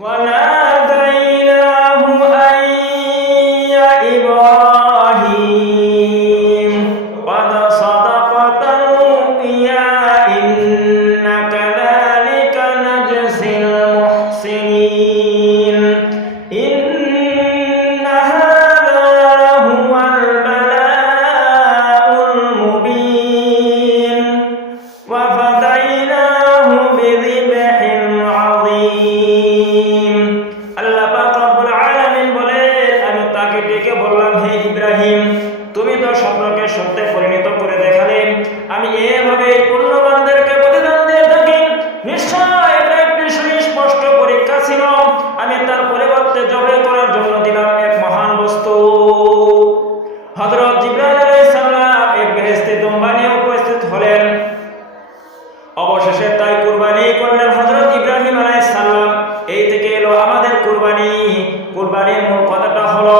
وناديناه أن يا إبراهيم قد صدقت الرؤيا إنا كذلك نجزي المحسنين إن هذا لهو البلاء المبين وفديناه بذبح عظيم আল্লাহ পাক রব্বুল আলামিন বলেন, আমি তাকে ডেকে বললাম, হে ইব্রাহিম, তুমি তো স্বপ্নকে সত্যে পরিণত করে দেখালে। আমি এভাবে পুণ্যবানদেরকে প্রতিদান দিয়ে থাকি। নিশ্চয় এটা একটি সুস্পষ্ট পরীক্ষা ছিল। আমি তার পরিবর্তে জবাই করার জন্য দিলাম এক মহান বস্তু। হযরত জিবরাইল আলাইহিস সালাম এক বেহেশতি দুম্বা নিয়ে উপস্থিত হলেন। অবশেষে তাই কুরবানি করলেন হযরত ইব্রাহিম আলাইহিস সালাম। এই থেকে এলো আমাদের কুরবানি। কুরবানির মূল কথাটা হলো